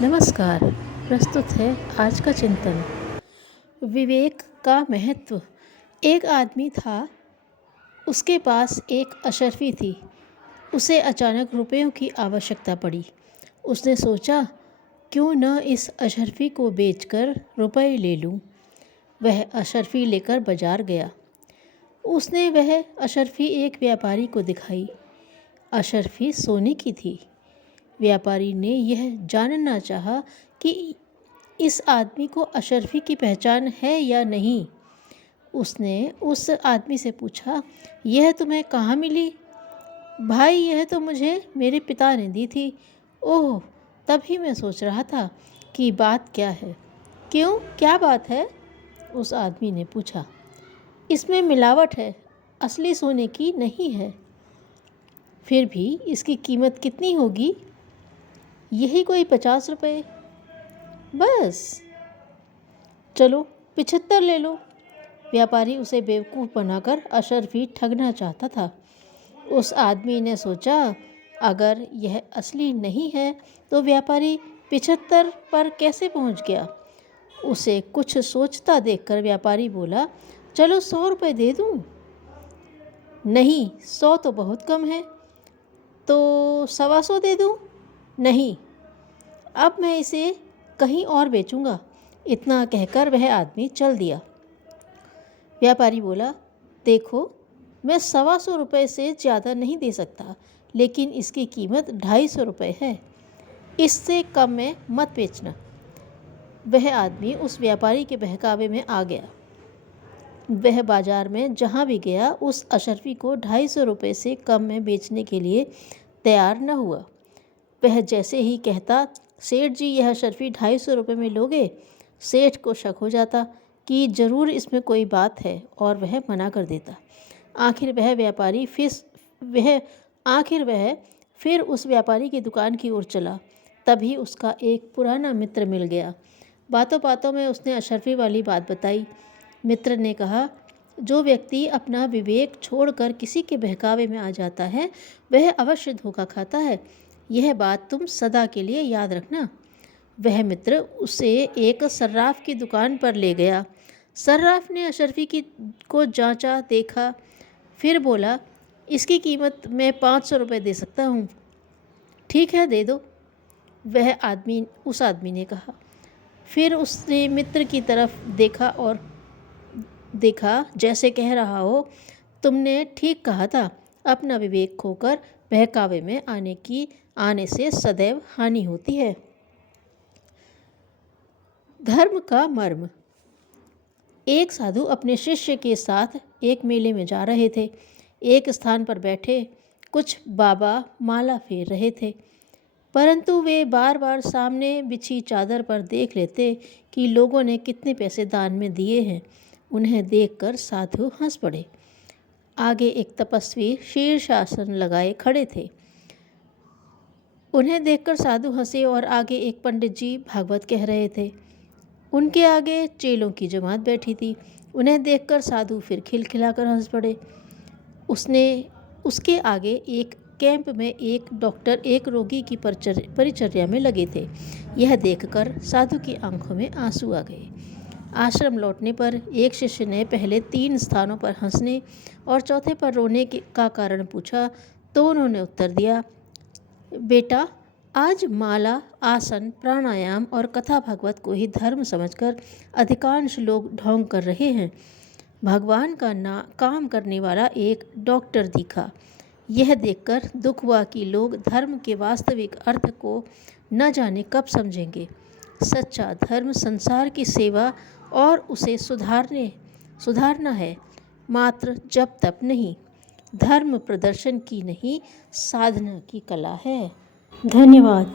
नमस्कार। प्रस्तुत है आज का चिंतन। विवेक का महत्व। एक आदमी था, उसके पास एक अशर्फी थी। उसे अचानक रुपयों की आवश्यकता पड़ी। उसने सोचा, क्यों न इस अशर्फी को बेचकर रुपए ले लूं। वह अशर्फी लेकर बाजार गया। उसने वह अशर्फी एक व्यापारी को दिखाई। अशर्फी सोने की थी। व्यापारी ने यह जानना चाहा कि इस आदमी को अशर्फी की पहचान है या नहीं। उसने उस आदमी से पूछा, यह तुम्हें कहाँ मिली? भाई, यह तो मुझे मेरे पिता ने दी थी। ओह, तभी मैं सोच रहा था कि बात क्या है। क्यों, क्या बात है? उस आदमी ने पूछा। इसमें मिलावट है, असली सोने की नहीं है। फिर भी इसकी कीमत कितनी होगी? यही कोई 50 रुपये। बस। चलो 75 ले लो। व्यापारी उसे बेवकूफ़ बनाकर अशर्फी ठगना चाहता था। उस आदमी ने सोचा, अगर यह असली नहीं है तो व्यापारी 75 पर कैसे पहुंच गया। उसे कुछ सोचता देखकर व्यापारी बोला, चलो 100 रुपये दे दूं। नहीं, 100 तो बहुत कम है। तो 125 दे दूं? नहीं, अब मैं इसे कहीं और बेचूंगा। इतना कहकर वह आदमी चल दिया। व्यापारी बोला, देखो, मैं 125 रुपये से ज़्यादा नहीं दे सकता, लेकिन इसकी कीमत 250 रुपये है। इससे कम में मत बेचना। वह आदमी उस व्यापारी के बहकावे में आ गया। वह बाजार में जहाँ भी गया, उस अशर्फी को 250 रुपये से कम में बेचने के लिए तैयार न हुआ। वह जैसे ही कहता, सेठ जी, यह अशर्फी 250 रुपये में लोगे, सेठ को शक हो जाता कि ज़रूर इसमें कोई बात है और वह मना कर देता। आखिर वह फिर उस व्यापारी की दुकान की ओर चला। तभी उसका एक पुराना मित्र मिल गया। बातों बातों में उसने अशर्फी वाली बात बताई। मित्र ने कहा, जो व्यक्ति अपना विवेक छोड़कर किसी के बहकावे में आ जाता है, वह अवश्य धोखा खाता है। यह बात तुम सदा के लिए याद रखना। वह मित्र उसे एक सर्राफ की दुकान पर ले गया। सर्राफ ने अशर्फी को जांचा, देखा, फिर बोला, इसकी कीमत मैं 500 रुपये दे सकता हूँ। ठीक है, दे दो, उस आदमी ने कहा। फिर उसने मित्र की तरफ देखा जैसे कह रहा हो, तुमने ठीक कहा था। अपना विवेक खोकर बहकावे में आने से सदैव हानि होती है। धर्म का मर्म। एक साधु अपने शिष्य के साथ एक मेले में जा रहे थे। एक स्थान पर बैठे कुछ बाबा माला फेर रहे थे, परंतु वे बार बार सामने बिछी चादर पर देख लेते कि लोगों ने कितने पैसे दान में दिए हैं। उन्हें देखकर साधु हंस पड़े। आगे एक तपस्वी शीर्षासन लगाए खड़े थे। उन्हें देखकर साधु हंसे और आगे एक पंडित जी भागवत कह रहे थे। उनके आगे चेलों की जमात बैठी थी। उन्हें देखकर साधु फिर खिलखिलाकर हंस पड़े। उसके आगे एक कैंप में एक डॉक्टर एक रोगी की परिचर्या में लगे थे। यह देखकर साधु की आंखों में आंसू आ गए। आश्रम लौटने पर एक शिष्य ने पहले 3 स्थानों पर हंसने और चौथे पर रोने का कारण पूछा, तो उन्होंने उत्तर दिया, बेटा, आज माला, आसन, प्राणायाम और कथा भागवत को ही धर्म समझकर अधिकांश लोग ढोंग कर रहे हैं। भगवान का काम करने वाला एक डॉक्टर दिखा। यह देखकर दुख हुआ कि लोग धर्म के वास्तविक अर्थ को न जाने कब समझेंगे। सच्चा धर्म संसार की सेवा और उसे सुधारना है, मात्र जप तप नहीं। धर्म प्रदर्शन की नहीं, साधना की कला है। धन्यवाद।